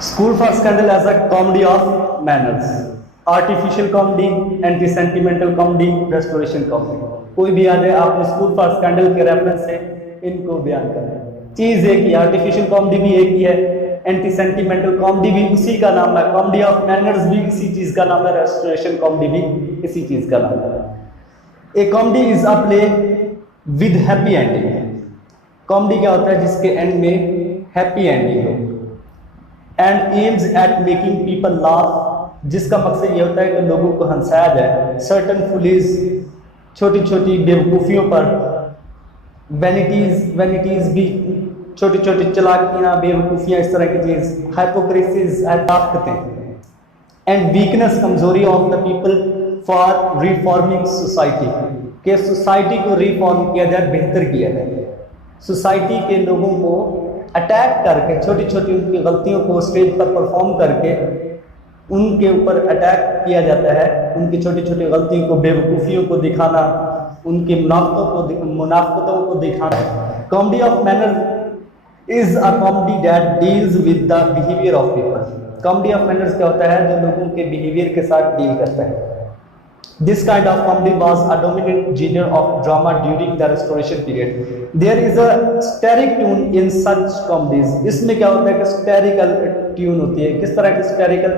School for Scandal as a comedy of manners, artificial comedy, anti-sentimental comedy, restoration comedy. कोई भी आ जाए आपने school for scandal के reference से इनको बयान करना है। चीज एक ही, आर्टिफिशियल कॉमेडी भी एक ही है, एंटी सेंटिमेंटल कॉमेडी भी उसी का नाम है, कॉमेडी ऑफ मैनर्स भी इसी चीज का नाम है, रेस्टोरेशन कॉमेडी भी इसी चीज का नाम है। A comedy is a play with happy ending. Comedy क्या होता है? जिसके एंड में हैप्पी एंडिंग हो। And aims at making people laugh, जिसका मकसद ये होता है कि लोगों को हंसाया जाए। सर्टन फुलीज, छोटी छोटी बेवकूफ़ियों पर, वैनिटीज भी, छोटी छोटी चलाकियाँ, बेवकूफ़ियाँ, इस तरह की चीज़, हाइपोक्रेसीज, ताकतें। एंड वीकनेस, कमजोरी of the people for reforming society, के सोसाइटी को रिफॉर्म किया जाए, बेहतर किया जाए। सोसाइटी के लोगों को अटैक करके, छोटी छोटी उनकी गलतियों को स्टेज पर परफॉर्म करके उनके ऊपर अटैक किया जाता है, उनकी छोटी छोटी गलतियों को, बेवकूफ़ियों को दिखाना, उनकी मुनाफतों को दिखाना। Comedy of manner is a comedy that deals with the behaviour of people. Comedy of manners क्या होता है? जो लोगों के बिहेवियर के साथ डील करता है। This kind of comedy was a dominant genre of drama during the Restoration period. There is a satiric tune in such comedies. इसमें क्या होता है कि satirical ट्यून होती है। किस तरह की satirical?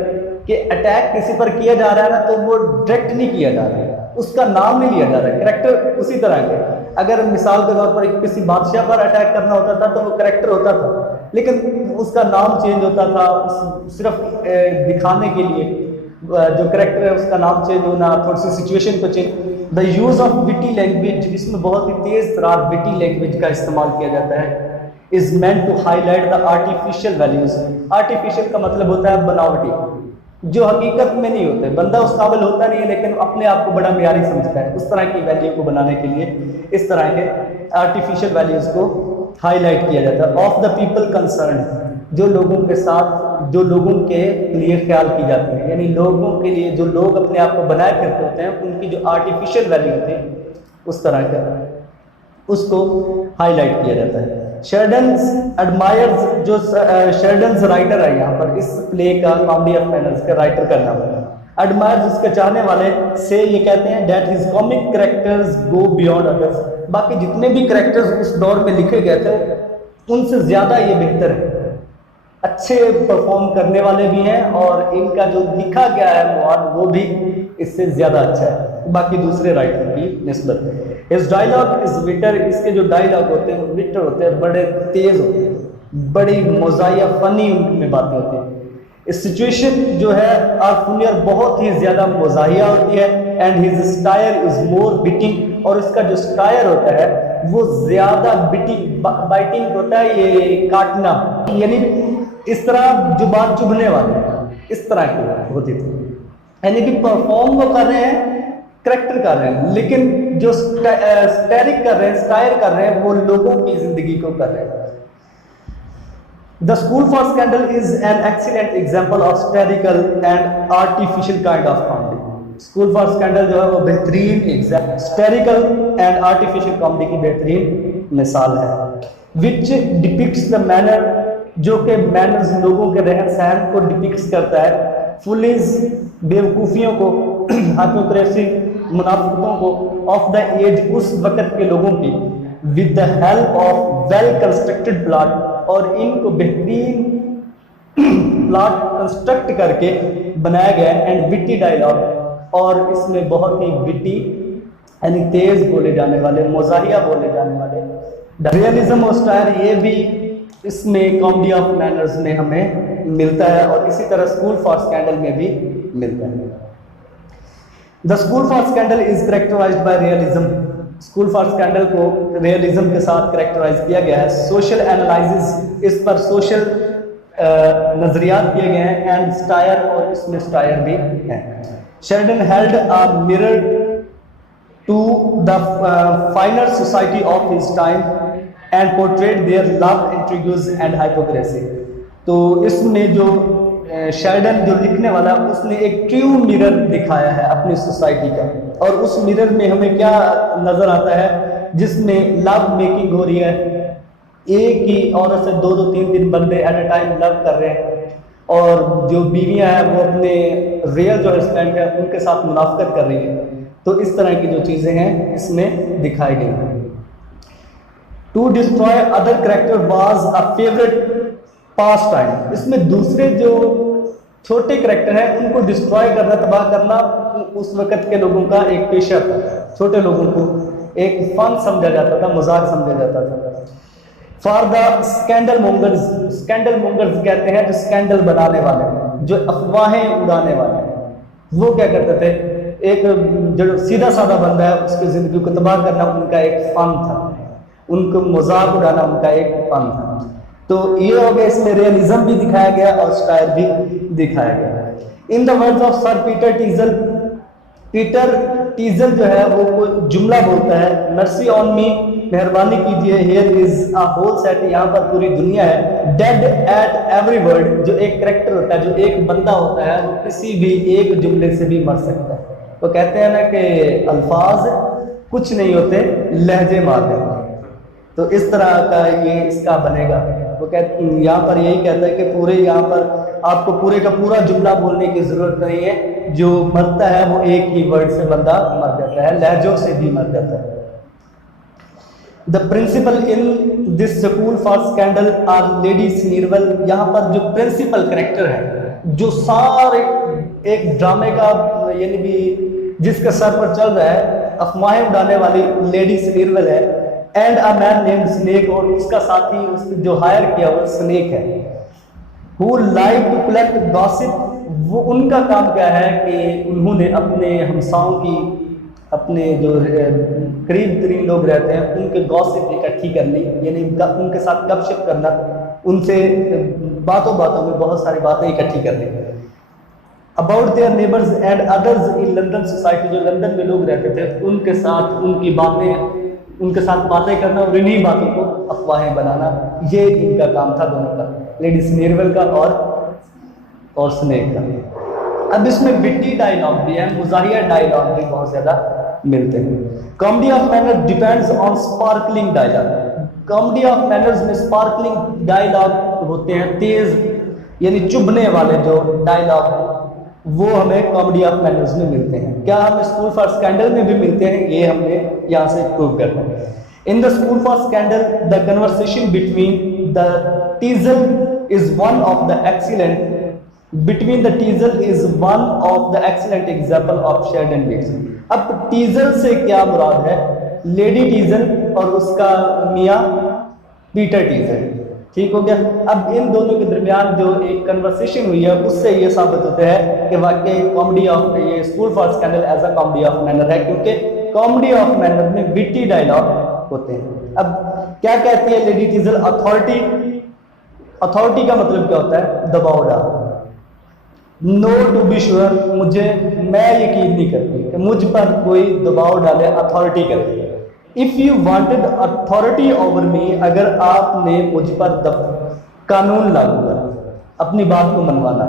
कि अटैक किसी पर किया जा रहा है ना, तो वो डायरेक्ट नहीं किया जा रहा है, उसका नाम नहीं लिया जा रहा है, करेक्टर उसी तरह के। अगर मिसाल के तौर पर किसी बादशाह पर अटैक करना होता था तो वो करेक्टर होता था, लेकिन उसका नाम चेंज होता था सिर्फ दिखाने के लिए। जो करेक्टर है उसका नाम चेंज होना, थोड़ी सी सिचुएशन को change. The use of witty language, इसमें बहुत ही तेज तरार विटी लैंग्वेज का इस्तेमाल किया जाता है। Is meant to highlight the artificial values. Artificial का मतलब होता है बनावटी, जो हकीकत में नहीं होते। बंदा उस काबिल होता नहीं है लेकिन अपने आप को बड़ा म्यारी समझता है। उस तरह की वैल्यू को बनाने के लिए इस तरह के आर्टिफिशियल वैल्यूज को हाईलाइट किया जाता है। ऑफ द पीपल कंसर्न, जो लोगों के साथ, जो लोगों के लिए ख्याल की जाती है, यानी लोगों के लिए, जो लोग अपने आप को बनाए फिरते होते हैं, उनकी जो आर्टिफिशियल वैल्यू होती है उस तरह का, उसको हाईलाइट किया जाता है। शेरडन्स एडमायर्स, जो शेरडन्स राइटर है यहाँ पर इस प्ले का, कॉमेडी ऑफ मैनर्स का राइटर का नाम है। एडमायर्स, उसके चाहने वाले से ये कहते हैं that his comic characters go beyond others. बाकी जितने भी कैरेक्टर्स उस दौर में लिखे गए थे उनसे ज्यादा ये बेहतर है, अच्छे परफॉर्म करने वाले भी हैं, और इनका जो लिखा गया है मवाद वो भी इससे ज्यादा अच्छा है बाकी दूसरे राइटर की निस्बत। इस डायलॉग इज विटर, इसके जो डायलॉग होते हैं विटर होते हैं, बड़े तेज होते हैं, बड़ी मोजाइया फनी उनमें बातें होती हैं। इस सिचुएशन जो है आर्फुनियर बहुत ही ज्यादा मोजाहिया होती है। And his stair is more beating, और इसका जो स्टायर होता है वो ज्यादा बाइटिंग होता है, ये काटना, यानी इस तरह जुबान चुभने वाले, इस तरह की होती थी। यानी कि परफॉर्म वो कर रहे हैं, करेक्टर कर रहे हैं, लेकिन जो स्टैरिक कर रहे हैं, स्टायर कर रहे हैं, वो लोगों की जिंदगी को कर रहे हैं। The school for scandal is an excellent example of satirical and artificial kind of comedy. School for scandal जो है वो बेहतरीन स्टैरिकल एंड आर्टिफिशियल कॉमेडी की बेहतरीन मिसाल है। विच डिपिक्ट्स द मैनर, जो कि मैनर्स, लोगों के रहन सहन को डिपिक्ट्स करता है। फुलीज, बेवकूफ़ियों को, हाइपोक्रेसी, मुनाफिकों को, ऑफ द एज, उस वक़्त के लोगों की, with the help of well constructed plot, और इनको बेहतरीन प्लॉट कंस्ट्रक्ट करके बनाया गया। एंड विटी डायलॉग, और इसमें बहुत ही विटी यानी तेज बोले जाने वाले, मोजाहिया बोले जाने वाले। रियलिज्म और स्टायर, ये भी इसमें कॉमेडी ऑफ मैनर्स में हमें मिलता है, और इसी तरह स्कूल फॉर स्कैंडल में भी मिलता है। The school for scandal is characterised by realism. School for scandal को रियलिज्म के साथ करेक्टराइज किया गया है। सोशल एनालिसिस, इस पर सोशल नजरियात किए गए हैं। एंड स्टायर, और इसमें स्टायर भी है। Sheridan held a mirror to the finer society of his time and portrait their love, intrigues and hypocrisy. तो इसमें जो शेरडन जो लिखने वाला, उसने एक ट्रू मिरर दिखाया है अपनी सोसाइटी का, और उस मिरर में हमें क्या नजर आता है, जिसमें लव मेकिंग हो रही है, एक ही औरत से दो दो तीन तीन बंदे एट ए टाइम लव कर रहे हैं, और जो बीवियां हैं वो अपने रियल जो हस्बैंड है उनके साथ मुनाफकत कर रही है। तो इस तरह की जो चीज़ें हैं इसमें दिखाई गई हैं। To destroy other character was a favourite pastime. इसमें दूसरे जो छोटे करेक्टर हैं उनको डिस्ट्रॉय करना, तबाह करना उस वक़्त के लोगों का एक पेशा था। छोटे लोगों को एक फन समझा जाता था, मजाक समझा जाता था। For the scandal mongers, scandal mongers कहते हैं जो स्कैंडल बनाने वाले, जो अफवाहें उड़ाने वाले, वो क्या करते थे, एक जो सीधा साधा बंदा है उसकी ज़िंदगी को तबाह करना उनका एक फन था, उनको मजाक उड़ाना उनका एक फन था। तो ये हो गया, इसमें रियलिज्म भी दिखाया गया और स्टाइल भी दिखाया गया। In the words of sir Peter Teazle, Peter Teazle जो है वो कोई जुमला बोलता है, मर्सी ऑन मी, मेहरबानी कीजिए, here is a whole set, यहाँ पर पूरी दुनिया है, डेड एट एवरी वर्ड। जो एक करेक्टर होता है, जो एक बंदा होता है, वो किसी भी एक जुमले से भी मर सकता है। वो कहते हैं ना कि अल्फाज कुछ नहीं होते, लहजे मारते हैं। तो इस तरह का ये इसका बनेगा। वो कहते यहाँ पर यही कहता है कि पूरे यहाँ पर आपको पूरे का पूरा जुमला बोलने की जरूरत नहीं है, जो मरता है वो एक ही वर्ड से बंदा मर जाता है, लहजों से भी मर जाता है। The principal in this school for scandal are lady Sneerwell. यहाँ पर जो प्रिंसिपल करेक्टर है, जो सारे एक ड्रामे का यानी भी जिसके सर पर चल रहा है, अफवाहें उड़ाने वाली लेडी स्नीरवेल है, and a man named snake, और उसका साथी उसने जो हायर किया वो स्नेक है। Who like to collect gossip, वो उनका काम क्या है कि उन्होंने अपने हमसाओं की, अपने जो करीब तरीन लोग रहते हैं उनके गॉसिप इकट्ठी करनी, यानी उनके साथ गपशप करना, उनसे बातों बातों में बहुत सारी बातें इकट्ठी करनी। About their neighbours and others in London society, जो लंदन में लोग रहते थे उनके साथ उनकी बातें, उनके साथ बातें करना और इन्हीं बातों को अफवाहें बनाना, ये इनका काम था दोनों का, लेडी स्नेरवेल का और स्नेक का। अब इसमें विट्टी डायलॉग भी है, मुजाहिया डायलॉग भी बहुत ज्यादा मिलते हैं। Comedy of manners depends on sparkling dialogue. Comedy of manners में स्पार्कलिंग डायलॉग होते हैं, तेज यानी चुभने वाले जो डायलॉग, वो हमें कॉमेडी ऑफ मैनर्स में मिलते हैं। क्या हम स्कूल फॉर स्कैंडल में भी मिलते हैं, ये हमने यहाँ से प्रूव करना है। In the school for scandal the conversation between the Teazle is one of the excellent, between the Teazle is one of the excellent example of शेयर्ड एंड वेट्स। अब टीजल से क्या मुराद है, लेडी टीजल और उसका मियाँ पीटर टीजल, ठीक हो गया। अब इन दोनों के दरमियान जो एक कन्वर्सेशन हुई है उससे ये साबित होता है कि वाकई कॉमेडी ऑफ, ये school for scandal as a comedy of manner है, क्योंकि कॉमेडी ऑफ मैनर में विट्टी डायलॉग होते हैं। अब क्या कहती है लेडी टीजल, अथॉरिटी, अथॉरिटी का मतलब क्या होता है, दबाव डालना। नो टू बी श्योर, मुझे, मैं यकीन नहीं करती कि मुझ पर कोई दबाव डाले, अथॉरिटी करे। If you wanted authority over me, अगर आपने मुझ पर कानून लागू करना, अपनी बात को मनवाना,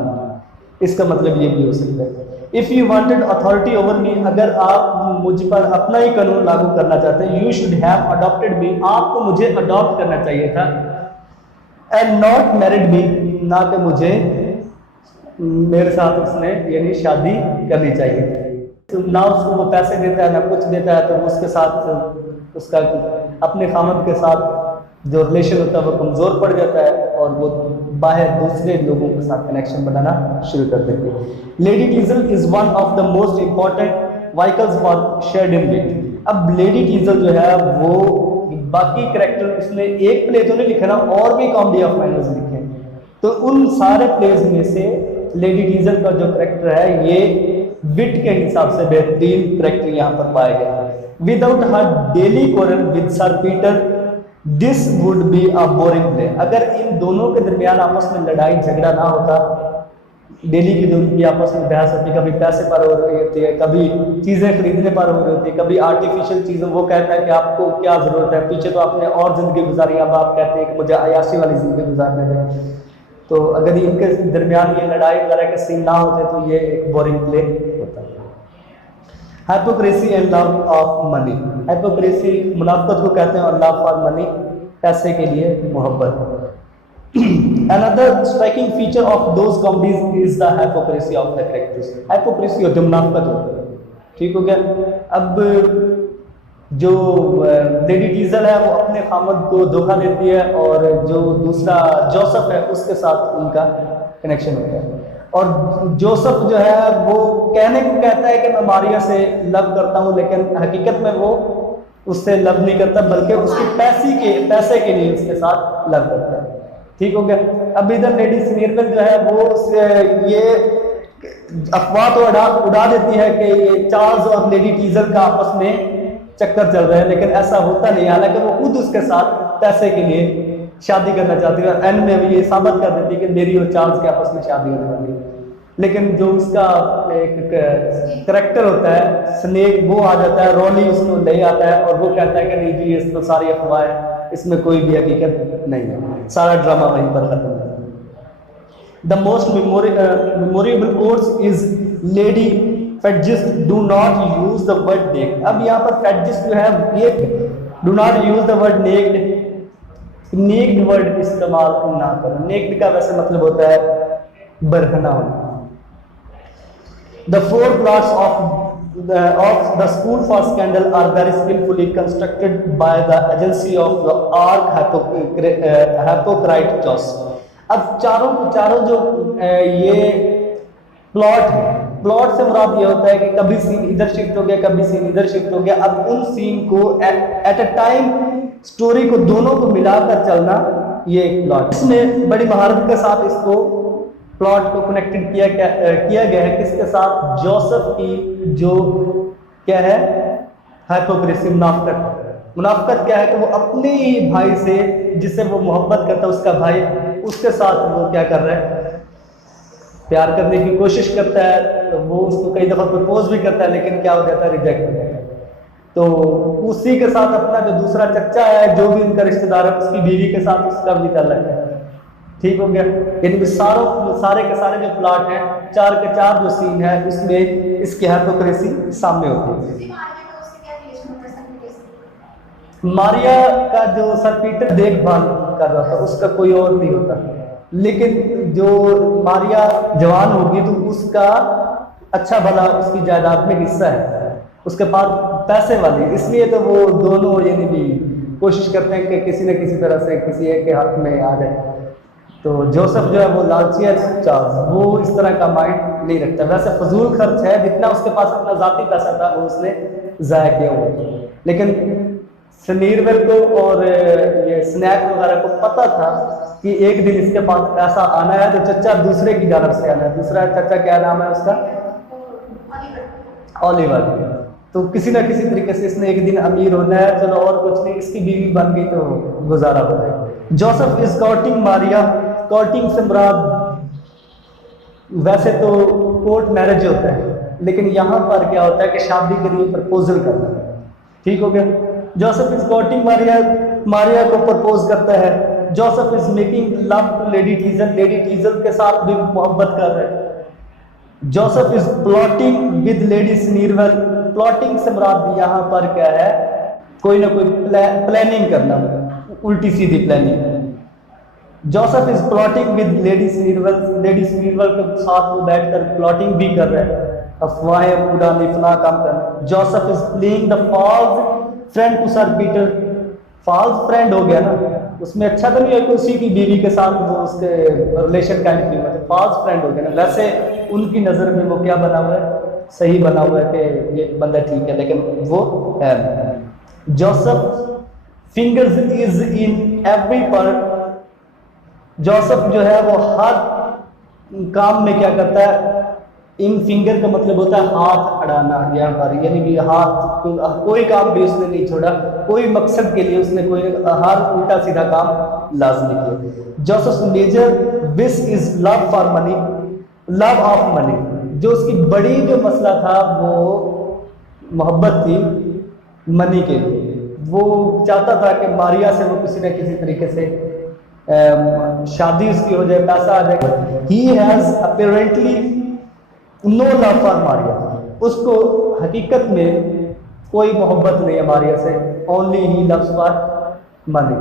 इसका मतलब ये भी हो सकता है। If you wanted authority over me, अगर आप मुझ पर अपना ही कानून लागू करना चाहते हैं, यू शुड हैव अडॉप्टेड मी, आपको मुझे अडॉप्ट करना चाहिए था, एंड नॉट मैरिड मी, ना कि मुझे मेरे साथ उसने यानी शादी करनी चाहिए। तो ना उसको वो पैसे देता है ना कुछ देता है, तो उसके साथ उसका अपने खामद के साथ जो रिलेशन होता है वो कमज़ोर पड़ जाता है और वो बाहर दूसरे लोगों के साथ कनेक्शन बनाना शुरू कर देती है। Lady Teazle is one of the most important vehicles for शेयर्ड इन वेट। अब लेडी टीजल जो है वो बाकी करेक्टर, उसने एक प्ले तो नहीं लिखा ना, और भी कॉमेडी ऑफ मैनर्स लिखे हैं, तो उन सारे प्लेज में से लेडी टीजल का जो करेक्टर है ये विट के हिसाब से बेहतरीन करेक्टर यहाँ पर पाया गया है। Without her daily quarrel with sir Peter this would be a boring play. अगर इन दोनों के दरमियान आपस में लड़ाई झगड़ा ना होता, डेली की दोनों की आपस में बहस होती, कभी पैसे पर हो रही होती है, कभी चीज़ें खरीदने पर हो रही होती है, कभी आर्टिफिशियल चीज़ें, वो कहता है कि आपको क्या ज़रूरत है, पीछे तो आपने और ज़िंदगी गुजारी, अब आप कहते हैं कि मुझे अयाशी वाली ज़िंदगी गुजारने दें। तो अगर इनके दरमियान ये लड़ाई वगैरह के सीन ना होते तो ये एक बोरिंग प्ले होता है। Hypocrisy and love of money. Hypocrisy मुनाफिकत को कहते हैं और लव फॉर मनी पैसे के लिए मोहब्बत। Another striking feature of those comedies is the hypocrisy of the characters. Hypocrisy होती है, मुनाफिकत होती है, ठीक हो गया। अब जो लेडी डीजल है वो अपने खामद को धोखा देती है और जो दूसरा जोसेफ है उसके साथ उनका कनेक्शन होता है, और जोसेफ जो है वो कहने को कहता है कि मैं मारिया से लव करता हूँ, लेकिन हकीकत में वो उससे लव नहीं करता बल्कि उसके पैसे के लिए उसके साथ लव करता है, ठीक हो गया। अब इधर लेडी स्नीरवेल जो है वो ये अफवाह तो उड़ा देती है कि ये चार्ल्स और लेडी डीजल का आपस में चक्कर चल रहा है, लेकिन ऐसा होता नहीं, हालांकि वो खुद उसके साथ पैसे के लिए शादी करना चाहती है। एंड में भी ये साबित कर देती है कि मेरी और चार्ल्स के आपस में शादी होने वाली है, लेकिन जो उसका एक करैक्टर होता है स्नेक वो आ जाता है, रॉली उसको ले आता है और वो कहता है कि नहीं जी इस तो सारी अफवाह है, इसमें कोई भी हकीकत नहीं है, सारा ड्रामा वहीं पर खत्म है। The most memorable quotes is lady Fidget do not use the word naked. अब यहाँ पर फेडजिस्ट जो है ये do not use the word naked word इस्तेमाल ना करो। नेक्ड का वैसे मतलब होता है बरहना होना। The four plots of the school for scandal are very skillfully constructed by the agency of the hypocrite Joseph। अब चारों जो ये प्लॉट है, प्लॉट से मुराद ये होता है कि कभी सीन इधर शिफ्ट हो गया, कभी सीन इधर शिफ्ट हो गया। अब उन सीन को एट अ टाइम स्टोरी को दोनों को मिलाकर चलना ये एक प्लॉट। इसमें बड़ी महारत के साथ इसको प्लॉट को कनेक्टेड किया गया है किसके साथ, जोसेफ की जो क्या है हाइपोक्रेसी, मुनाफिकत क्या है कि वो अपने ही भाई से जिससे वो मोहब्बत करता है उसका भाई, उसके साथ वो क्या कर रहा है प्यार करने की कोशिश करता है, वो उसको कई दफा प्रपोज भी करता है लेकिन क्या हो जाता है रिजेक्ट हो जाता है। तो उसी के साथ अपना जो दूसरा चच्चा है जो भी उनका रिश्तेदार है उसकी बीवी के साथ उसका भी ताल्लुक है, ठीक हो गया। यानी सारे के सारे जो प्लॉट हैं, चार के चार जो सीन है उसमें इसकी हाइपोक्रेसी सामने होती है। मारिया का जो सर पीटर देखभाल कर रहा था उसका कोई और नहीं होता, लेकिन जो मारिया जवान होगी तो उसका अच्छा भला उसकी जायदाद में हिस्सा है, उसके पास पैसे वाली, इसलिए तो वो दोनों यानी भी कोशिश करते हैं कि किसी न किसी तरह से किसी एक के हाथ में आ जाए। तो जोसेफ जो है वो लालची है, चार्ल्स वो इस तरह का माइंड नहीं रखता। वैसे फजूल खर्च है, जितना उसके पास अपना जाती पैसा था वो उसने जाया किया हुआ, लेकिन स्नीरवेल को और ये स्नैक वगैरह को पता था कि एक दिन इसके पास पैसा आना है तो चच्चा दूसरे की जानब से आना है। दूसरा चच्चा क्या नाम है उसका, ऑलिवर। तो किसी ना किसी तरीके से इसने एक दिन अमीर होना है, चलो और कुछ नहीं, इसकी बीवी बन गई तो गुजारा हो जाएगा। Joseph is courting Maria, courting से मुराद वैसे तो कोर्ट मैरिज होता है, लेकिन यहाँ पर क्या होता है कि शादी के लिए प्रपोजल करना है, ठीक हो गया। Joseph is courting Maria, Maria को प्रपोज करता है। Joseph is making love to lady Teazle, lady Teazle के साथ भी मोहब्बत कर रहे हैं। Joseph is plotting with lady Sneerwell, plotting से मुराद यहाँ पर क्या है, कोई ना कोई प्लानिंग करना, उल्टी सीधी planning. Joseph is plotting with lady Sneerwell, lady Sneerwell के साथ वो बैठकर प्लॉटिंग भी कर रहे हैं, अफवाहें उड़ाने फला काम कर। Joseph is playing the false friend to Sir Peter, false friend हो गया ना, उसमें अच्छा तो नहीं है कि उसी की बीवी के साथ वो उसके रिलेशन कायम किया, तो फॉल्स फ्रेंड हो गया ना। वैसे उनकी नज़र में वो क्या बना हुआ है, सही बना हुआ है कि ये बंदा ठीक है, लेकिन वो है। Joseph fingers is in every part, Joseph जो है वो हर काम में क्या करता है, इन फिंगर का मतलब होता है हाथ अड़ाना यहाँ पर, यानी कि हाथ कोई काम भी उसने नहीं छोड़ा, कोई मकसद के लिए उसने कोई हर उल्टा सीधा काम लाजमी किया। Joseph major wish is love for money, love of money, जो उसकी बड़ी जो मसला था वो मोहब्बत थी मनी के लिए, वो चाहता था कि मारिया से वो किसी न किसी तरीके से शादी उसकी हो जाए, पैसा आ जाए। He has apparently no love for Maria, उसको हकीकत में कोई मोहब्बत नहीं है मारिया से, only he loves for money.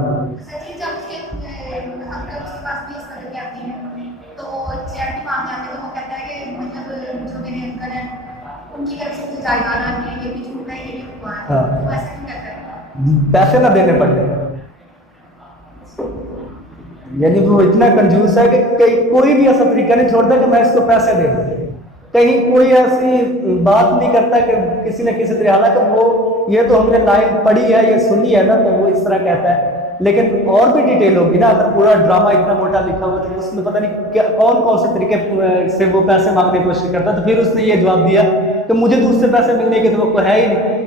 मेरे अंकल हैं, उनकी तरफ से मुझे जायदाद आती है, ये भी झूठ है, ये भी हुआ है, हाँ। तो ऐसा क्यों कहता है? पैसे ना देने पड़ते, यानी वो इतना कंजूस है कि कोई भी ऐसा तरीका नहीं छोड़ता कि मैं इसको पैसे दे दूं। कहीं कोई ऐसी बात नहीं करता कि किसी न किसी तरह, हालांकि वो ये तो हमने लाइन पढ़ी है, ये सुनी है ना, तो वो इस तरह कहता है, लेकिन और भी डिटेल होगी ना। अगर पूरा ड्रामा इतना मोटा लिखा हुआ तो उसमें पता नहीं क्या कौन कौन से तरीके से वो पैसे मांगने की कोशिश करता। तो फिर उसने ये जवाब दिया कि मुझे तो उससे पैसे मिलने की तो वो है ही नहीं।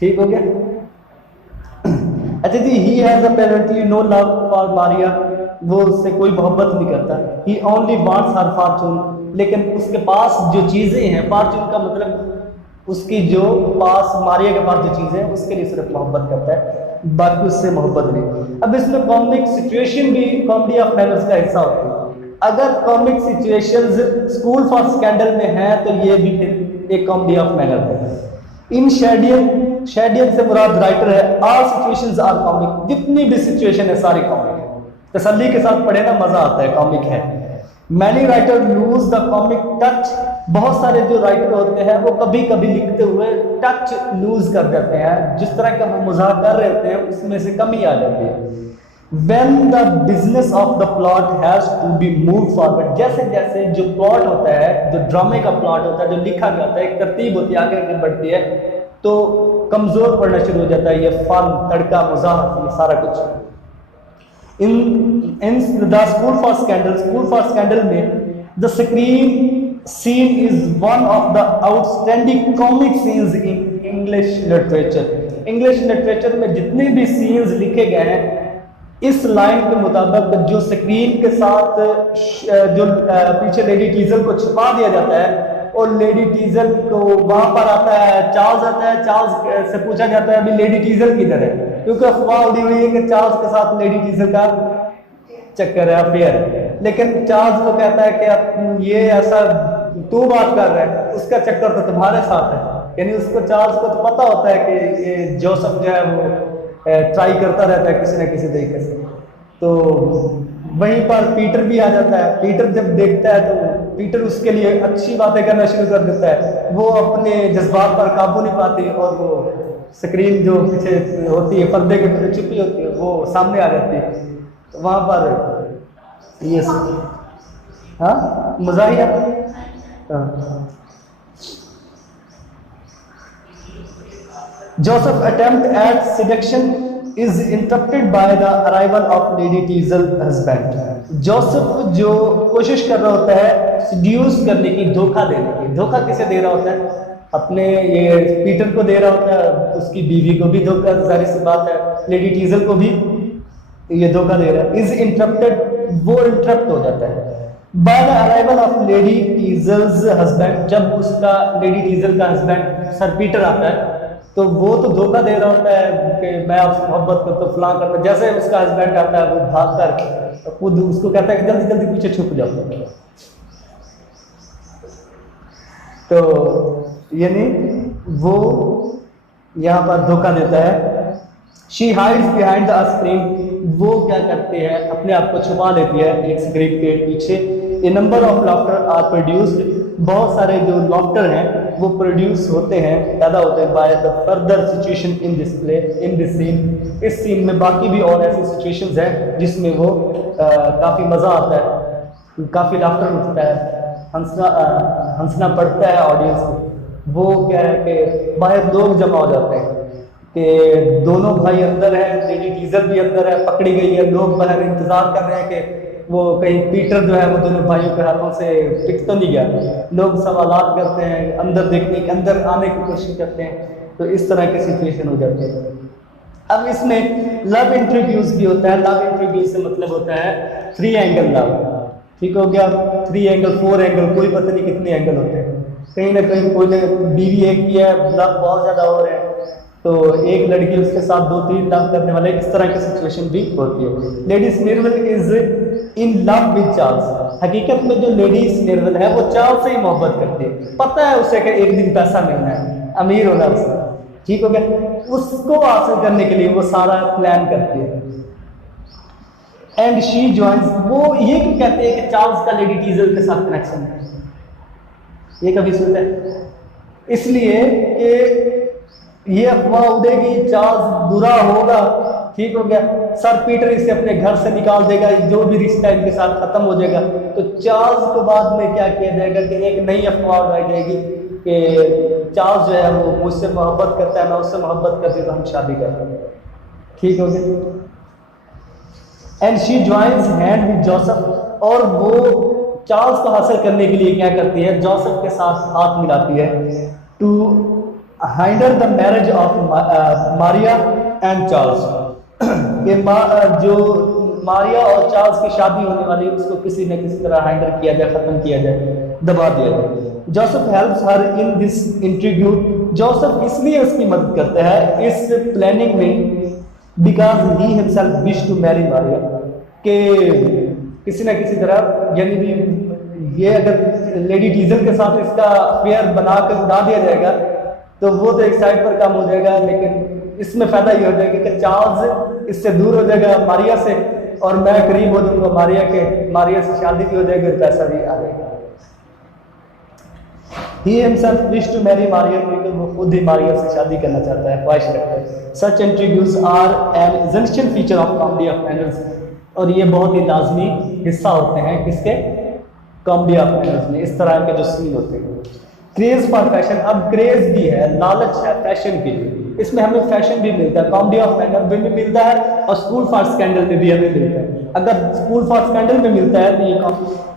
ठीक हो गया। अच्छा जी, he has apparently no love for Maria, वो उससे कोई मोहब्बत नहीं करता। He only wants her fortune, लेकिन उसके पास जो चीजें हैं, फॉर्चून का मतलब उसकी जो पास, मारिया के पास जो चीजें हैं उसके लिए सिर्फ मोहब्बत करता है, बाकी उससे मोहब्बत नहीं। अब इसमें कॉमिक सिचुएशन भी कॉमेडी ऑफ मैनर्स का हिस्सा होती है। अगर comic situations school for scandal में है तो ये भी फिर एक कॉमेडी ऑफ मैनर है। इन शेडियन से मुराद राइटर है। ऑल सिचुएशंस आर कॉमिक, जितनी भी सिचुएशन है सारी कॉमिक है। तसल्ली के साथ पढ़े ना, मजा आता है, कॉमिक है। Many writer lose the comic touch, बहुत सारे जो राइटर होते हैं वो कभी कभी लिखते हुए टच लूज कर देते हैं, जिस तरह का वो मजाक कर रहे होते हैं उसमें से कमी आ जाती है। When the business of the plot has to be moved forward, जैसे जैसे जो प्लॉट होता है, जो ड्रामे का प्लॉट होता है, जो लिखा गया होता है, एक तरतीब होती है, आगे आगे बढ़ती है, तो कमजोर पड़ना शुरू हो जाता है ये फन, तड़का, मजाक, ये सारा कुछ। In the school for scandal में the screen scene is one of the outstanding comic scenes in English literature. English literature में जितने भी सीन्स लिखे गए हैं, इस लाइन के मुताबिक जो स्क्रीन के साथ जो पीछे लेडी टीजर को छुपा दिया जाता है, और लेडी टीजर को वहां पर आता है चार्ल्स, आता है चार्ल्स से पूछा जाता है अभी लेडी टीजर किधर है, क्योंकि अफवाह उड़ी हुई है कि चार्ल्स के साथ लेडी टीजर का चक्कर है, अफेयर है। लेकिन चार्ल्स को कहता है कि अब ये ऐसा तू बात कर रहा है, उसका चक्कर तो तुम्हारे साथ है। यानी उसको, चार्ल्स को तो पता होता है कि ये जोसेफ जो है वो ट्राई करता रहता है किसी न किसी तरीके से। तो वहीं पर पीटर भी आ जाता है। पीटर जब देखता है तो पीटर उसके लिए अच्छी बातें करना शुरू कर देता है। वो अपने जज्बात पर काबू नहीं पाती और वो स्क्रीन जो पीछे होती है, पर्दे के पीछे छुपी होती है, वो सामने आ जाती है। तो वहां पर ये हाँ मज़ाहिया Joseph attempt at seduction is interrupted by the arrival of Lady Teazle's husband. Joseph जो कोशिश कर रहा होता है सीड्यूस करने की, धोखा देने की। धोखा किसे दे रहा होता है? अपने ये पीटर को दे रहा होता है, उसकी बीवी को भी धोखा, जाहिर सी बात है लेडी टीजल को भी ये धोखा दे रहा है। इज इंटरप्टेड, वो इंटरप्ट हो जाता है by the arrival of lady Teazle's husband. जब उसका लेडी टीजल का हस्बैंड सर पीटर आता है तो वो तो धोखा दे रहा होता है कि मैं आपसे मोहब्बत करता हूँ, फलां करता। जैसे उसका हस्बैंड आता है वो भाग कर खुद उसको कहता है कि जल्दी जल्दी पीछे छुप जाओ। तो यानी वो यहाँ पर धोखा देता है। She hides behind the screen, वो क्या करते हैं अपने आप को छुपा लेती है एक स्क्रीन के पीछे। A number of laughter are produced, बहुत सारे जो लॉफ्टर हैं वो प्रोड्यूस होते हैं, पैदा होते हैं by the further situation in this play, in this scene. इस सीन में बाकी भी और ऐसी सिचुएशंस हैं जिसमें वो काफ़ी मज़ा आता है, काफ़ी लाफ्टर उठता है, हंसना पड़ता है ऑडियंस को। वो क्या है कि बाहर लोग जमा हो जाते हैं कि दोनों भाई अंदर हैं, लेडी टीजर भी अंदर है, पकड़ी गई है। लोग बाहर इंतज़ार कर रहे हैं कि वो कहीं पीटर जो है वो दोनों भाइयों के हाथों से पिट तो नहीं गया। लोग सवालात करते हैं, अंदर देखने के, अंदर आने की कोशिश करते हैं। तो इस तरह की सिचुएशन हो जाती है। अब इसमें लव इंट्रोड्यूस भी होता है। लव इंट्रोड्यूस से मतलब होता है 3 एंगल लव। ठीक हो गया, 3 एंगल 4 एंगल, कोई पता नहीं कितने एंगल होते हैं। कहीं ना कहीं कोई ने बीवी एक की है, लव बहुत ज़्यादा हो रहे हैं, तो एक लड़की उसके साथ 2-3 लव करने वाले, इस तरह की सिचुएशन भी होती है। Lady Sneerwell is in love with Charles. हकीकत में जो लेडी स्नेरवेल है वो चार्ल्स से ही मोहब्बत करती है। पता है उसे कि एक दिन पैसा मिलना है, अमीर होना उसका। ठीक हो गया, उसको हासिल करने के लिए वो सारा प्लान करती है। एंड शी जॉइंस, वो ये क्यों कहते हैं कि चार्ल्स का लेडी टीजल के साथ कनेक्शन है? ये कभी सोचा है? इसलिए कि ये अफवाह उड़ेगी, चार्ल्स बुरा होगा, ठीक हो गया, सर पीटर इसे अपने घर से निकाल देगा, जो भी रिश्ता इनके साथ खत्म हो जाएगा। तो चार्ल्स को बाद में क्या किया जाएगा कि एक नई अफवाह उड़ाई जाएगी कि चार्ल्स जो है वो मुझसे मोहब्बत करता है, मैं उससे मोहब्बत करती हूँ, तो हम शादी करते हैं, ठीक हो गया। And she joins hand with Joseph, और वो चार्ल्स को हासिल करने के लिए क्या करती है, जोसेफ के साथ हाथ मिलाती है, to hinder the marriage of Maria and Charles, कि जो मारिया और चार्ल्स की शादी होने वाली उसको किसी न किसी तरह हाइंडर किया जाए, खत्म किया जाए, दबा दिया जाए। Joseph helps her in this intrigue, Joseph इसलिए उसकी मदद करता है इस प्लानिंग में, because he himself wish to marry Maria, के किसी न किसी तरह, यानी भी ये अगर लेडी डीजल के साथ इसका अफेयर बनाकर उड़ा दिया जाएगा तो वो तो एक साइड पर काम हो जाएगा, लेकिन इसमें फायदा ये हो जाएगा कि चार्ल्स इससे दूर हो जाएगा मारिया से, और मैं करीब हो जाऊंगा मारिया के, मारिया से शादी भी हो जाएगी और पैसा भी आ जाएगा। He himself wished to marry Maria, क्योंकि वो खुद ही मारिया से शादी करना चाहता है, ख्वाहिश रखता है। Such intrigues are an essential feature of comedy of manners, और ये बहुत ही लाजमी हिस्सा होते हैं किसके, कॉमेडी ऑफ मैनर्स में, इस तरह के जो सीन होते हैं। क्रेज फॉर फैशन, अब क्रेज भी है, लालच है फैशन के लिए, इसमें हमें फैशन भी मिलता है, कॉमेडी ऑफ मैनर में भी मिलता है, और स्कूल फॉर स्कैंडल में भी हमें मिलता है। अगर स्कूल फॉर स्कैंडल में मिलता है तो ये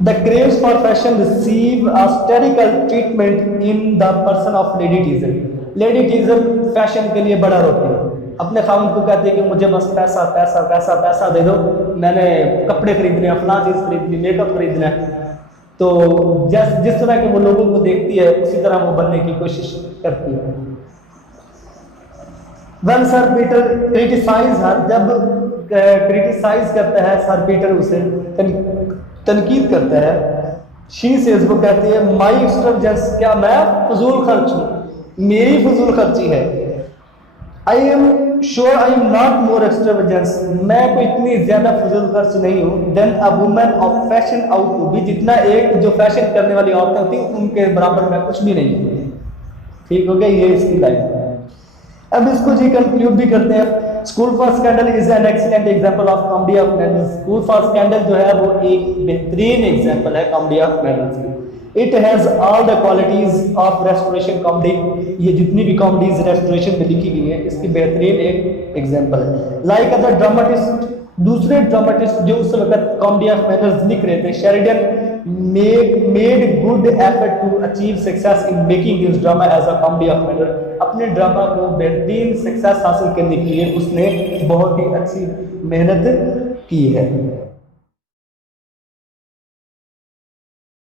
the craze for fashion receive hysterical treatment in the person of lady Teazle. Lady diesel fashion के लिए बड़ा रोती है, अपने खामन को कहती है कि मुझे बस पैसा पैसा पैसा पैसा दे दो, मैंने कपड़े खरीदने हैं, फलां चीज़ खरीदनी, मेकअप खरीदना है। तो जिस तरह के वो लोगों को देखती है उसी तरह वो बनने की कोशिश करती है। When Sir Peter criticize her, जब क्रिटिसाइज करता है सर पीटर, उसे तनकीद करता है, शी सेज, वो कहती है, माई एक्सट्रावेगेंस, क्या मैं फजूल खर्च हूँ, मेरी फजूल खर्ची है। I am sure I am not more extravagance, मैं कोई इतनी ज्यादा फजूल खर्च नहीं हूँ, then a woman of fashion ought to be, जितना एक जो फैशन करने वाली औरतें होती उनके बराबर मैं कुछ भी नहीं हूँ, ठीक हो गया, ये इसकी लाइफ। अब इसको जी कंक्लूड भी करते हैं। School for scandal is an excellent example of comedy of manners, school for scandal जो है वो एक बेहतरीन एग्जांपल है कॉमेडी ऑफ मैनर्स की। It has all the qualities of restoration comedy, ये जितनी भी कॉमेडीज रेस्टोरेशन में लिखी गई है इसकी बेहतरीन एक एग्जांपल है। लाइक अदर ड्रामेटिस्ट, दूसरे ड्रामेटिस्ट जो उस वक्त कॉमेडी ऑफ मैनर्स लिख रहे थे, Sheridan made good effort to achieve success in making his drama as a comedy of manner, अपने ड्रामा को बेहतरीन सक्सेस हासिल करने के लिए उसने बहुत ही अच्छी मेहनत की है।